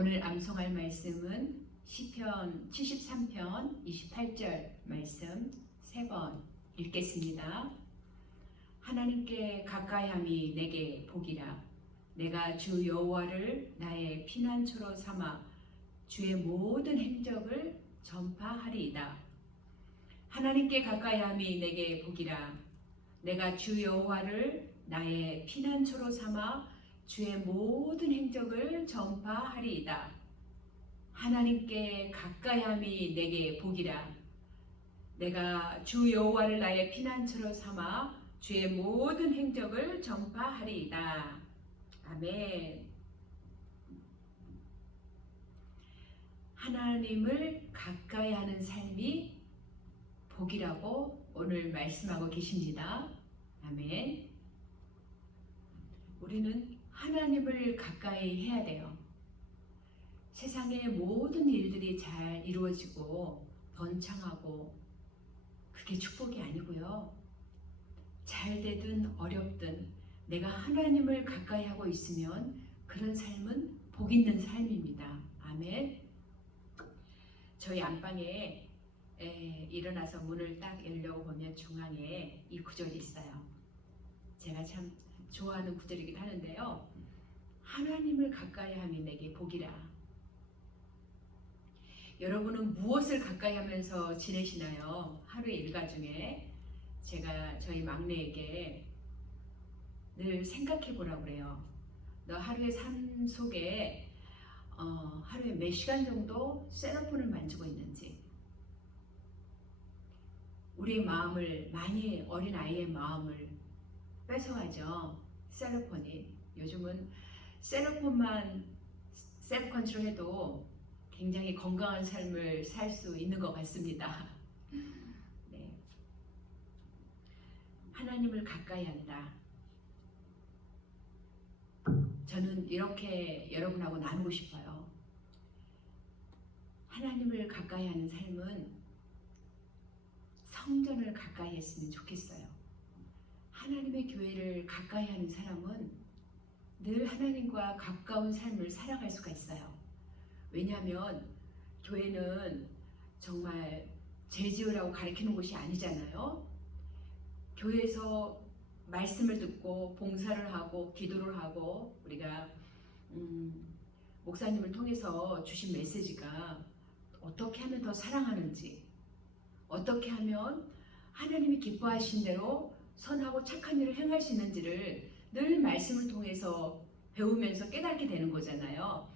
오늘 암송할 말씀은 시편 73편 28절 말씀 3번 읽겠습니다. 하나님께 가까이함이 내게 복이라. 내가 주 여호와를 나의 피난처로 삼아 주의 모든 행적을 전파하리이다. 하나님께 가까이함이 내게 복이라. 내가 주 여호와를 나의 피난처로 삼아 주의 모든 행적을 전파하리이다. 하나님께 가까이함이 내게 복이라. 내가 주 여호와를 나의 피난처로 삼아 주의 모든 행적을 전파하리이다. 아멘. 하나님을 가까이 하는 삶이 복이라고 오늘 말씀하고 계십니다. 아멘. 우리는 하나님을 가까이 해야 돼요. 세상의 모든 일들이 잘 이루어지고 번창하고 그게 축복이 아니고요. 잘 되든 어렵든 내가 하나님을 가까이 하고 있으면 그런 삶은 복 있는 삶입니다. 아멘. 저희 안방에 일어나서 문을 딱 열려고 보면 중앙에 이 구절이 있어요. 제가 참 좋아하는 구절이긴 하는데요. 하나님을 가까이 함이 내게 복이라. 여러분은 무엇을 가까이 하면서 지내시나요? 하루의 일과 중에 제가 저희 막내에게 늘 생각해 보라고 그래요. 너 하루의 삶 속에 하루에 몇 시간 정도 셀러폰을 만지고 있는지. 우리의 마음을 많이 어린 아이의 마음을 뺏어가죠. 셀러폰이. 요즘은 셀러폰만 셀프 컨트롤해도 굉장히 건강한 삶을 살 수 있는 것 같습니다. 네. 하나님을 가까이 한다. 저는 이렇게 여러분하고 나누고 싶어요. 하나님을 가까이 하는 삶은 성전을 가까이 했으면 좋겠어요. 하나님의 교회를 가까이 하는 사람은 늘 하나님과 가까운 삶을 살아갈 수가 있어요. 왜냐하면 교회는 정말 죄지으라고 가르치는 곳이 아니잖아요. 교회에서 말씀을 듣고 봉사를 하고 기도를 하고 우리가 목사님을 통해서 주신 메시지가 어떻게 하면 더 사랑하는지, 어떻게 하면 하나님이 기뻐하신 대로 선하고 착한 일을 행할 수 있는지를 늘 말씀을 통해서 배우면서 깨닫게 되는 거잖아요.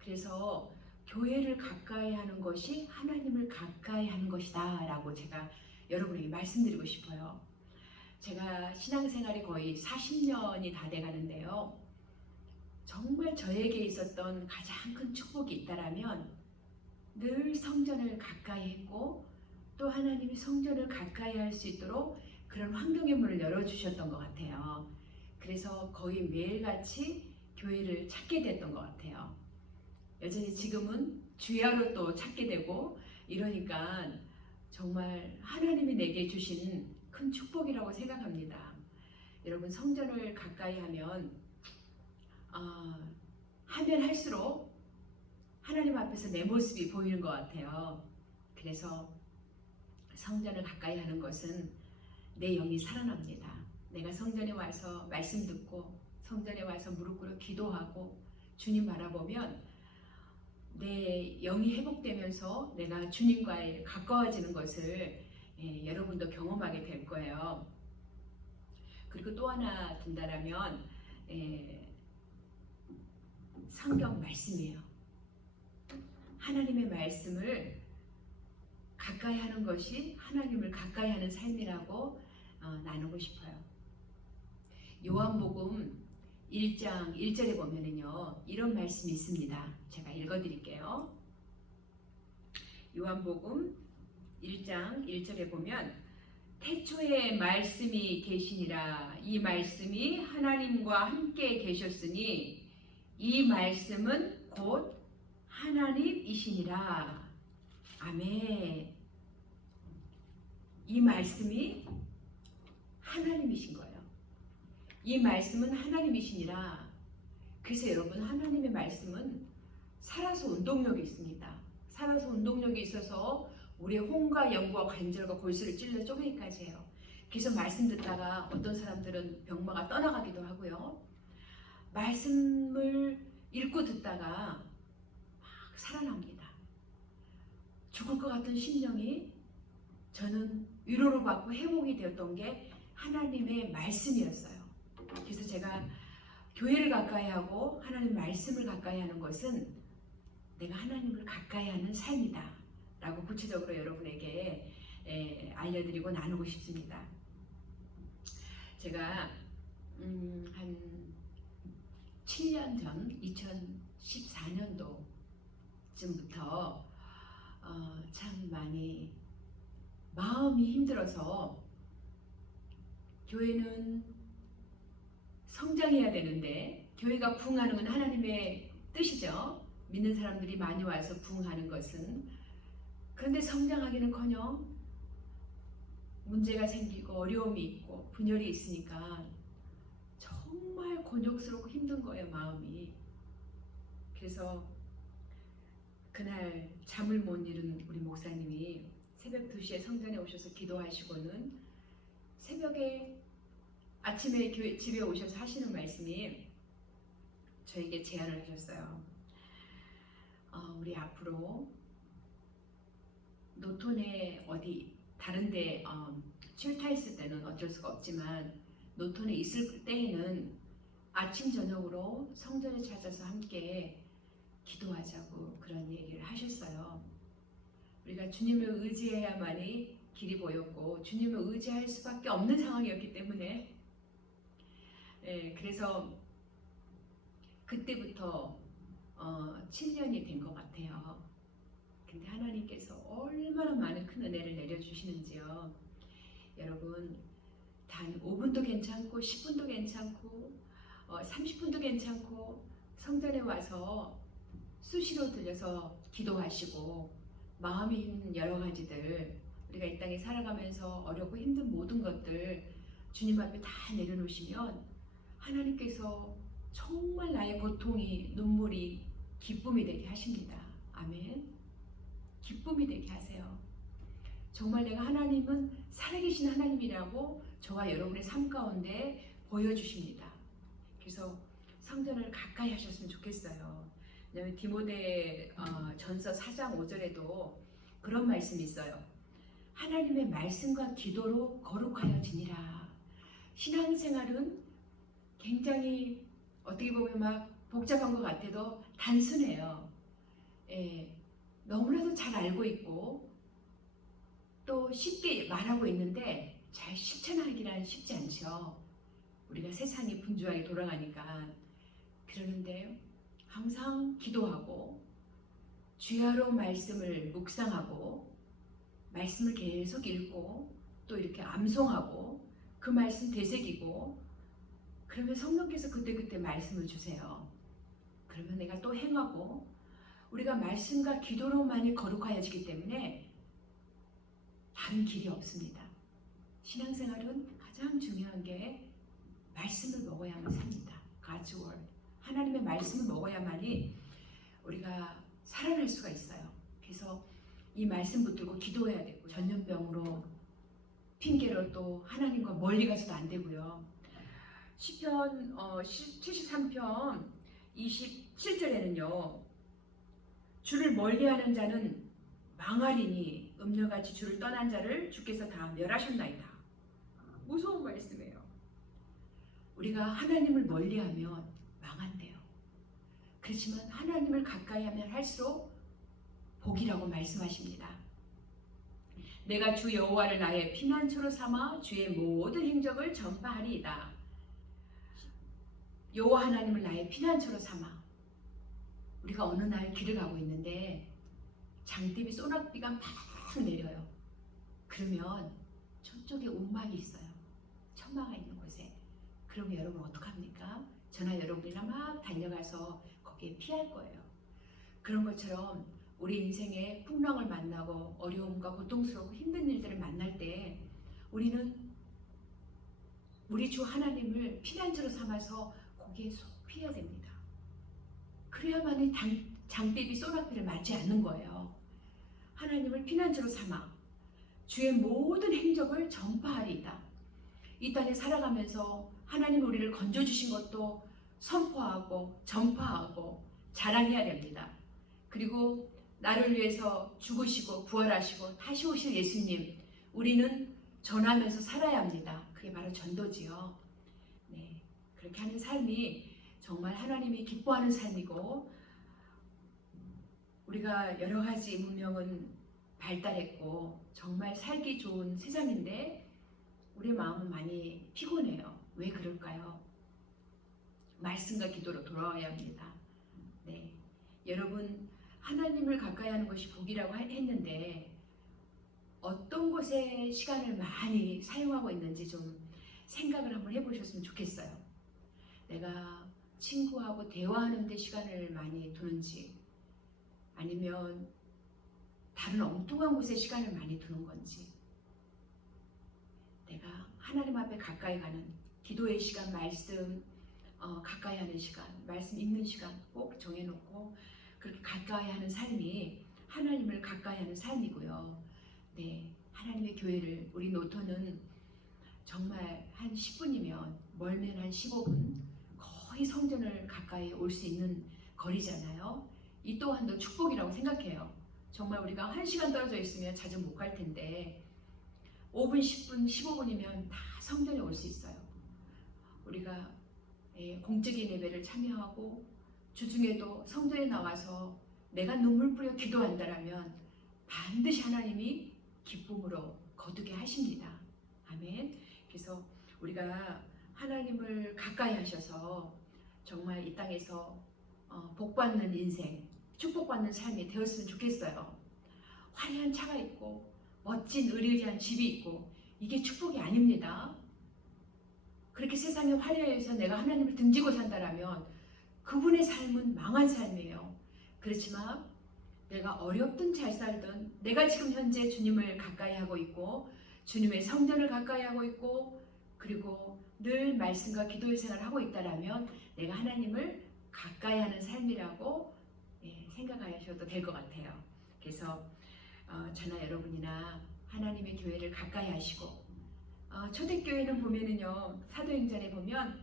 그래서 교회를 가까이 하는 것이 하나님을 가까이 하는 것이다 라고 제가 여러분에게 말씀드리고 싶어요. 제가 신앙생활이 거의 40년이 다 돼가는데요. 정말 저에게 있었던 가장 큰 축복이 있다라면 늘 성전을 가까이 했고 또 하나님이 성전을 가까이 할 수 있도록 그런 환경의 문을 열어주셨던 것 같아요. 그래서 거의 매일같이 교회를 찾게 됐던 것 같아요. 여전히 지금은 주야로 또 찾게 되고 이러니까 정말 하나님이 내게 주신 큰 축복이라고 생각합니다. 여러분 성전을 가까이 하면 하면 할수록 하나님 앞에서 내 모습이 보이는 것 같아요. 그래서 성전을 가까이 하는 것은 내 영이 살아납니다. 내가 성전에 와서 말씀 듣고 성전에 와서 무릎 꿇어 기도하고 주님 바라보면 내 영이 회복되면서 내가 주님과 가까워지는 것을 여러분도 경험하게 될 거예요. 그리고 또 하나 든다라면 성경 말씀이에요. 하나님의 말씀을 가까이 하는 것이 하나님을 가까이 하는 삶이라고 나누고 싶어요. 요한복음 1장 1절에 보면은요 이런 말씀이 있습니다. 제가 읽어드릴게요. 요한복음 1장 1절에 보면 태초에 말씀이 계시니라. 이 말씀이 하나님과 함께 계셨으니 이 말씀은 곧 하나님이시니라. 아멘. 이 말씀이 하나님이신 거예요. 이 말씀은 하나님이시니라. 그래서 여러분 하나님의 말씀은 살아서 운동력이 있습니다. 살아서 운동력이 있어서 우리의 혼과 영과 관절과 골수를 찔러 쪼개기까지 해요. 그래서 말씀 듣다가 어떤 사람들은 병마가 떠나가기도 하고요. 말씀을 읽고 듣다가 막 살아납니다. 죽을 것 같은 심령이 저는 위로를 받고 회복이 되었던 게 하나님의 말씀이었어요. 그래서 제가 교회를 가까이 하고 하나님 말씀을 가까이 하는 것은 내가 하나님을 가까이 하는 삶이다 라고 구체적으로 여러분에게 알려드리고 나누고 싶습니다. 제가 한 7년 전 2014년도쯤부터 참 많이 마음이 힘들어서 교회는 성장해야 되는데 교회가 부흥하는 건 하나님의 뜻이죠. 믿는 사람들이 많이 와서 부흥하는 것은. 그런데 성장하기는커녕 문제가 생기고 어려움이 있고 분열이 있으니까 정말 곤욕스럽고 힘든 거예요, 마음이. 그래서 그날 잠을 못 이룬 우리 목사님이 새벽 2시에 성전에 오셔서 기도하시고는 새벽에 아침에 집에 오셔서 하시는 말씀이 저에게 제안을 하셨어요. 우리 앞으로 노톤에 어디 다른데 쉘터 있을 때는 어쩔 수가 없지만 노톤에 있을 때에는 아침 저녁으로 성전에 찾아서 함께 기도하자고 그런 얘기를 하셨어요. 우리가 주님을 의지해야만이 길이 보였고 주님을 의지할 수밖에 없는 상황이었기 때문에 그래서 그때부터 7년이 된 것 같아요. 근데 하나님께서 얼마나 많은 큰 은혜를 내려주시는지요. 여러분 단 5분도 괜찮고 10분도 괜찮고 30분도 괜찮고 성전에 와서 수시로 들려서 기도하시고 마음이 힘든 여러 가지들 우리가 이 땅에 살아가면서 어렵고 힘든 모든 것들 주님 앞에 다 내려놓으시면 하나님께서 정말 나의 고통이 눈물이 기쁨이 되게 하십니다. 아멘. 기쁨이 되게 하세요. 정말 내가 하나님은 살아계신 하나님이라고 저와 여러분의 삶 가운데 보여주십니다. 그래서 성전을 가까이 하셨으면 좋겠어요. 왜냐하면 디모데 전서 4장 5절에도 그런 말씀이 있어요. 하나님의 말씀과 기도로 거룩하여지니라. 신앙생활은 굉장히 어떻게 보면 막 복잡한 것 같아도 단순해요. 너무나도 잘 알고 있고 또 쉽게 말하고 있는데 잘 실천하기란 쉽지 않죠. 우리가 세상이 분주하게 돌아가니까. 그러는데 항상 기도하고 주야로 말씀을 묵상하고 말씀을 계속 읽고 또 이렇게 암송하고 그 말씀 되새기고 그러면 성령께서 그때그때 말씀을 주세요. 그러면 내가 또 행하고 우리가 말씀과 기도로만이 거룩하여지기 때문에 다른 길이 없습니다. 신앙생활은 가장 중요한 게 말씀을 먹어야만 삽니다. God's Word. 하나님의 말씀을 먹어야만이 우리가 살아날 수가 있어요. 그래서 이 말씀 붙들고 기도해야 되고 전염병으로 핑계로 또 하나님과 멀리 가서도 안 되고요. 시편 73편 27절에는요. 주를 멀리하는 자는 망하리니 음녀같이 주를 떠난 자를 주께서 다 멸하셨나이다. 무서운 말씀이에요. 우리가 하나님을 멀리하면 망한대요. 그렇지만 하나님을 가까이 하면 할수록 복이라고 말씀하십니다. 내가 주 여호와를 나의 피난처로 삼아 주의 모든 행적을 전파하리이다. 여호와 하나님을 나의 피난처로 삼아. 우리가 어느 날 길을 가고 있는데 장대비 소낙비가 막 내려요. 그러면 저쪽에 운막이 있어요. 천막이 있는 곳에. 그러면 여러분 어떡합니까? 저나 여러분이나 막 달려가서 거기에 피할 거예요. 그런 것처럼 우리 인생에 풍랑을 만나고 어려움과 고통스럽고 힘든 일들을 만날 때 우리는 우리 주 하나님을 피난처로 삼아서 거기에 속 피해야 됩니다. 그래야만이 장대비 소낙비를 맞지 않는 거예요. 하나님을 피난처로 삼아 주의 모든 행적을 전파하리이다. 이 땅에 살아가면서 하나님 우리를 건져주신 것도 선포하고 전파하고 자랑해야 됩니다. 그리고 나를 위해서 죽으시고 부활하시고 다시 오실 예수님, 우리는 전하면서 살아야 합니다. 그게 바로 전도지요. 네, 그렇게 하는 삶이 정말 하나님이 기뻐하는 삶이고, 우리가 여러 가지 문명은 발달했고 정말 살기 좋은 세상인데 우리 마음은 많이 피곤해요. 왜 그럴까요? 말씀과 기도로 돌아와야 합니다. 네, 여러분, 하나님을 가까이 하는 것이 복이라고 했는데 어떤 곳에 시간을 많이 사용하고 있는지 좀 생각을 한번 해보셨으면 좋겠어요. 내가 친구하고 대화하는 데 시간을 많이 두는지, 아니면 다른 엉뚱한 곳에 시간을 많이 두는 건지, 내가 하나님 앞에 가까이 가는 기도의 시간, 말씀 가까이 하는 시간, 말씀 읽는 시간 꼭 정해놓고 그렇게 가까이 하는 삶이 하나님을 가까이 하는 삶이고요. 네, 하나님의 교회를, 우리 노토는 정말 한 10분이면 멀면 한 15분, 거의 성전을 가까이 올 수 있는 거리잖아요. 이 또한도 축복이라고 생각해요. 정말 우리가 1시간 떨어져 있으면 자주 못 갈 텐데 5분, 10분, 15분이면 다 성전에 올 수 있어요. 우리가 공적인 예배를 참여하고 주중에도 성전에 나와서 내가 눈물 뿌려 기도한다라면 반드시 하나님이 기쁨으로 거두게 하십니다. 아멘. 그래서 우리가 하나님을 가까이 하셔서 정말 이 땅에서 복받는 인생, 축복받는 삶이 되었으면 좋겠어요. 화려한 차가 있고 멋진 의리의리한 집이 있고 이게 축복이 아닙니다. 그렇게 세상에 화려해서 내가 하나님을 등지고 산다라면 그분의 삶은 망한 삶이에요. 그렇지만 내가 어렵든 잘 살든 내가 지금 현재 주님을 가까이 하고 있고 주님의 성전을 가까이 하고 있고 그리고 늘 말씀과 기도의 생활을 하고 있다라면 내가 하나님을 가까이 하는 삶이라고 생각하셔도 될 것 같아요. 그래서 저나 여러분이나 하나님의 교회를 가까이 하시고, 초대교회는 보면은요, 사도행전에 보면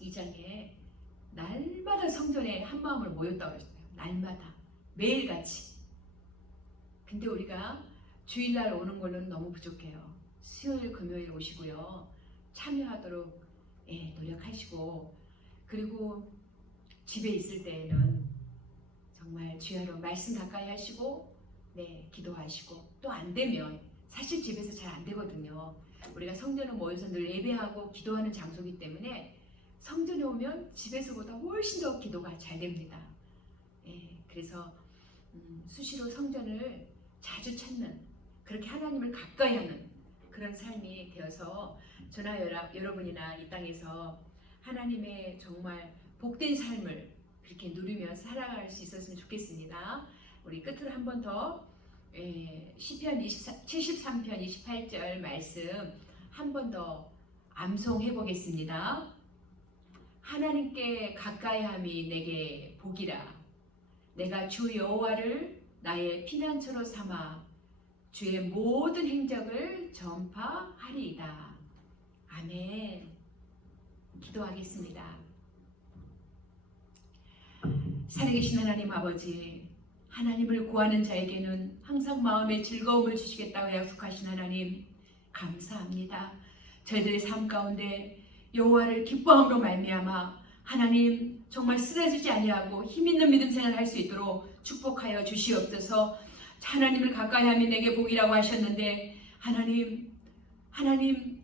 2장에 날마다 성전에 한 마음으로 모였다고 했어요. 날마다, 매일같이. 근데 우리가 주일날 오는 걸로는 너무 부족해요. 수요일, 금요일 오시고요, 참여하도록 노력하시고, 그리고 집에 있을 때에는 정말 주야로 말씀 가까이 하시고 기도하시고, 또 안 되면 사실 집에서 잘 안 되거든요. 우리가 성전에 모여서 늘 예배하고 기도하는 장소이기 때문에 성전에 오면 집에서보다 훨씬 더 기도가 잘 됩니다. 그래서 수시로 성전을 자주 찾는, 그렇게 하나님을 가까이 하는 그런 삶이 되어서 저나 여러분이나 이 땅에서 하나님의 정말 복된 삶을 그렇게 누리며 살아갈 수 있었으면 좋겠습니다. 우리 끝으로 한 번 더 시편 73편 28절 말씀 한 번 더 암송해 보겠습니다. 하나님께 가까이함이 내게 복이라. 내가 주 여호와를 나의 피난처로 삼아 주의 모든 행적을 전파하리이다. 아멘. 기도하겠습니다. 살아계신 하나님 아버지, 하나님을 구하는 자에게는 항상 마음의 즐거움을 주시겠다고 약속하신 하나님, 감사합니다. 저희들의 삶 가운데 여호와를 기뻐함으로 말미암아 하나님 정말 쓰러지지 아니하고 힘있는 믿음 생활을 할 수 있도록 축복하여 주시옵소서. 하나님을 가까이하면 내게 복이라고 하셨는데 하나님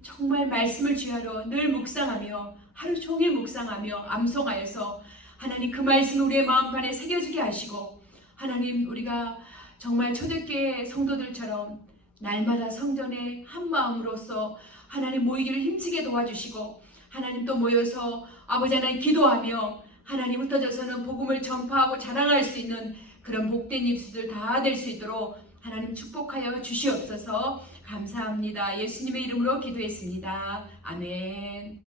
정말 말씀을 주야로 늘 묵상하며 하루 종일 묵상하며 암송하여서 하나님 그 말씀 우리의 마음판에 새겨지게 하시고, 하나님 우리가 정말 초대교회 성도들처럼 날마다 성전에 한 마음으로서 하나님 모이기를 힘쓰게 도와주시고, 하나님 또 모여서 아버지 하나님 기도하며 하나님 흩어져서는 복음을 전파하고 자랑할 수 있는 그런 복된 입수들 다 될 수 있도록 하나님 축복하여 주시옵소서. 감사합니다. 예수님의 이름으로 기도했습니다. 아멘.